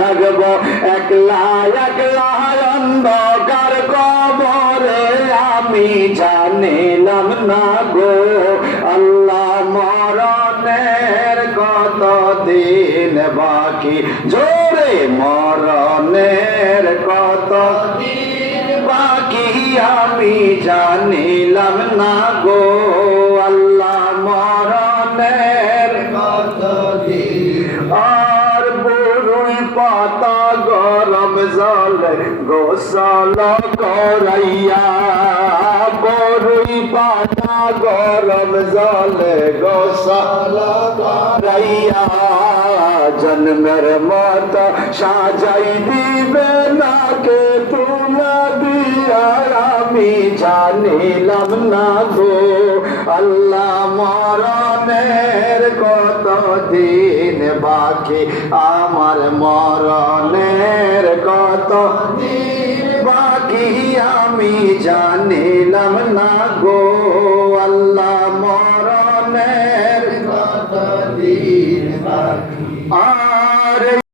থাকবো একলা একলা অন্ধকার কবরে আমি জানিলাম না গো আল্লাহ মরণের কত দিন বাকি জোরে মরণের কত দিন বাকি আমি জানিলাম না গো আল্লাহ মরণের কত দিন আর বুড়ি পাতা গরম জলে গোসল করাইয়া বুড়ি পাতা গরম জলে গোসল করাইয়া জন্মের মত সাজাই দিবে নাকে তুলা দিয়া আমি জানিলাম না গো আল্লাহ মরণের কত দিন বাকি আমার মরণের কত দিন বাকি আমি জানিলাম না গো আল্লাহ মরণের কত দিন বাকি আর